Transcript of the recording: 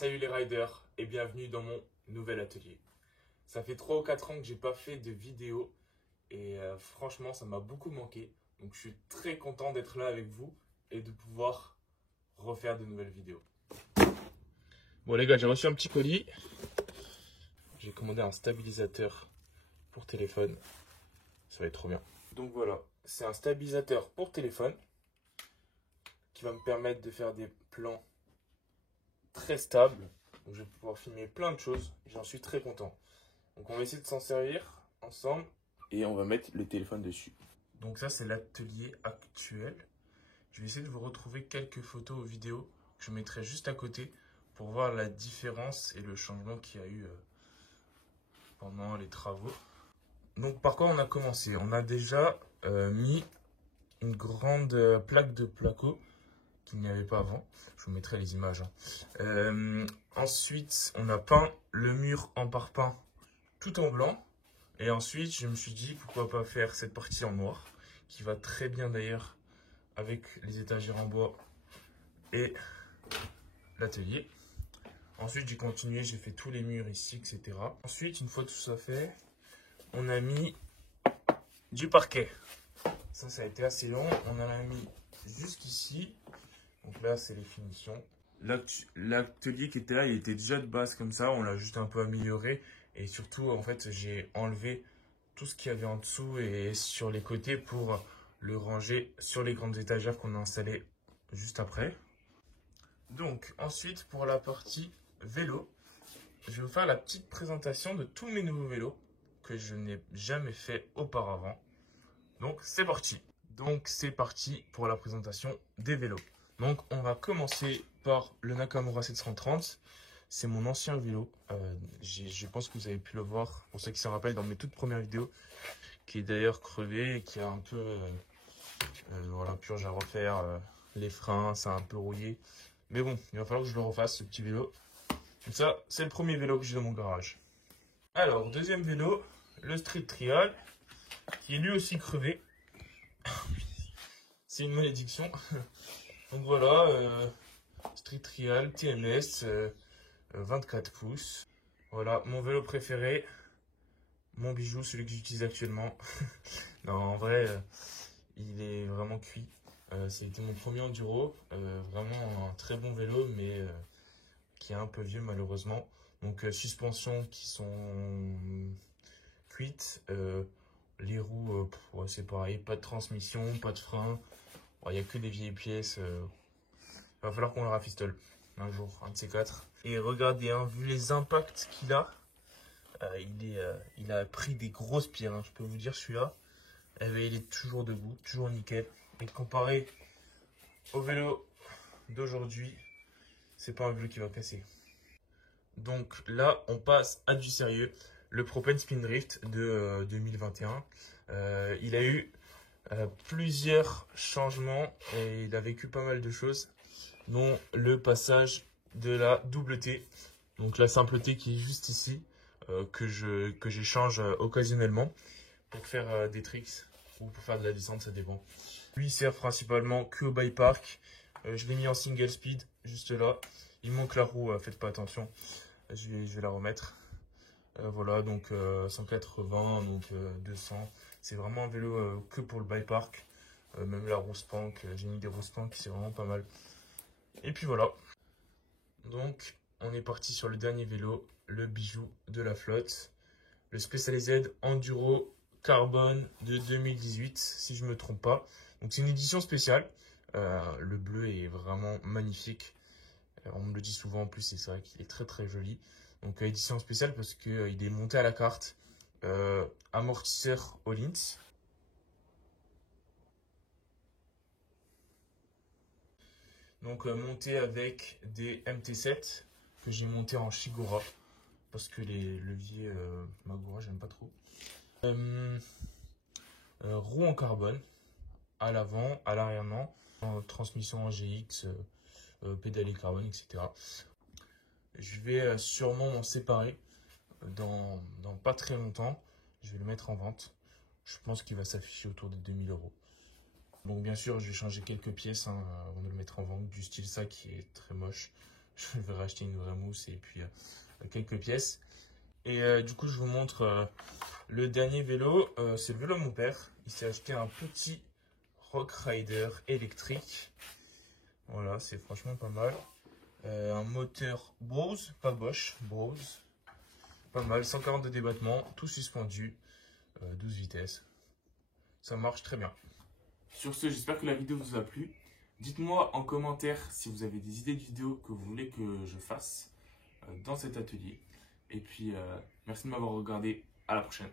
Salut les riders et bienvenue dans mon nouvel atelier. Ça fait 3 ou 4 ans que j'ai pas fait de vidéo et franchement ça m'a beaucoup manqué. Donc je suis très content d'être là avec vous et de pouvoir refaire de nouvelles vidéos. Bon les gars, j'ai reçu un petit colis. J'ai commandé un stabilisateur pour téléphone. Ça va être trop bien. Donc voilà, c'est un stabilisateur pour téléphone qui va me permettre de faire des plans très stables. Donc je vais pouvoir filmer plein de choses. J'en suis très content. Donc on va essayer de s'en servir ensemble. Et on va mettre le téléphone dessus. Donc ça c'est l'atelier actuel. Je vais essayer de vous retrouver quelques photos ou vidéos que je mettrai juste à côté pour voir la différence et le changement qu'il y a eu pendant les travaux. Donc par quoi on a commencé? On a déjà mis une grande plaque de placo qu'il n'y avait pas avant. Je vous mettrai les images. Ensuite, on a peint le mur en parpaing tout en blanc. Et ensuite, je me suis dit, pourquoi pas faire cette partie en noir, qui va très bien d'ailleurs avec les étagères en bois et l'atelier. Ensuite, j'ai continué, j'ai fait tous les murs ici, etc. Ensuite, une fois tout ça fait, on a mis du parquet. Ça a été assez long. On en a mis jusqu'ici. Donc là, c'est les finitions. L'atelier qui était là, il était déjà de base comme ça. On l'a juste un peu amélioré. Et surtout, en fait, j'ai enlevé tout ce qu'il y avait en dessous et sur les côtés pour le ranger sur les grandes étagères qu'on a installées juste après. Donc, ensuite, pour la partie vélo, je vais vous faire la petite présentation de tous mes nouveaux vélos que je n'ai jamais fait auparavant. Donc, c'est parti. Donc, c'est parti pour la présentation des vélos. Donc, on va commencer par le Nakamura 730. C'est mon ancien vélo. Je pense que vous avez pu le voir, pour ceux qui s'en rappellent, dans mes toutes premières vidéos, qui est d'ailleurs crevé et qui a un peu voilà, purge à refaire. Les freins, ça a un peu rouillé. Mais bon, il va falloir que je le refasse, ce petit vélo. Donc ça, c'est le premier vélo que j'ai dans mon garage. Alors, deuxième vélo, le Street Trial, qui est lui aussi crevé. C'est une malédiction. Donc voilà, Street Trial, TMS, 24 pouces. Voilà, mon vélo préféré. Mon bijou, celui que j'utilise actuellement. Non, en vrai, il est vraiment cuit. C'était mon premier enduro. Vraiment un très bon vélo, mais qui est un peu vieux malheureusement. Donc suspensions qui sont cuites. Les roues, ouais, c'est pareil. Pas de transmission, pas de frein. Il n'y a que des vieilles pièces. Il va falloir qu'on le rafistole un jour, un de ces quatre. Et regardez, hein, vu les impacts qu'il a, il a pris des grosses pierres. Hein, je peux vous dire, celui-là, eh ben, il est toujours debout, toujours nickel. Et comparé au vélo d'aujourd'hui, c'est pas un vélo qui va casser. Donc là, on passe à du sérieux. Le Propane Spin Drift de 2021. Il a eu plusieurs changements et il a vécu pas mal de choses, dont le passage de la double T, donc la simple T qui est juste ici, que j'échange occasionnellement pour faire des tricks ou pour faire de la descente, ça dépend. Lui il sert principalement que au bike park. Je l'ai mis en single speed juste là. Il manque la roue, faites pas attention. Je vais la remettre. Voilà, donc 180, donc 200. C'est vraiment un vélo que pour le bike park. Même la roue Spank, j'ai mis des roues Spank, c'est vraiment pas mal. Et puis voilà. Donc, on est parti sur le dernier vélo, le bijou de la flotte. Le Specialized Enduro Carbone de 2018, si je ne me trompe pas. Donc, c'est une édition spéciale. Le bleu est vraiment magnifique. On me le dit souvent en plus, et c'est vrai qu'il est très très joli. Donc, édition spéciale parce qu'il est monté à la carte. Amortisseur Öhlins. Donc monté avec des MT7 que j'ai monté en Shigura parce que les leviers Magura j'aime pas trop. Roue en carbone à l'avant, à l'arrière non, transmission en GX, pédalier carbone, etc. Je vais sûrement m'en séparer dans pas très longtemps. Je vais le mettre en vente. Je pense qu'il va s'afficher autour de 2000 €. Donc bien sûr, je vais changer quelques pièces avant de le mettre en vente, du style ça qui est très moche. Je vais racheter une vraie mousse et puis quelques pièces. Et du coup, je vous montre le dernier vélo. C'est le vélo de mon père. Il s'est acheté un petit Rock Rider électrique. Voilà, c'est franchement pas mal. Un moteur Brose, pas Bosch, Brose. Pas mal, 140 de débattement, tout suspendu, 12 vitesses. Ça marche très bien. Sur ce, j'espère que la vidéo vous a plu. Dites-moi en commentaire si vous avez des idées de vidéos que vous voulez que je fasse dans cet atelier. Et puis, merci de m'avoir regardé. À la prochaine.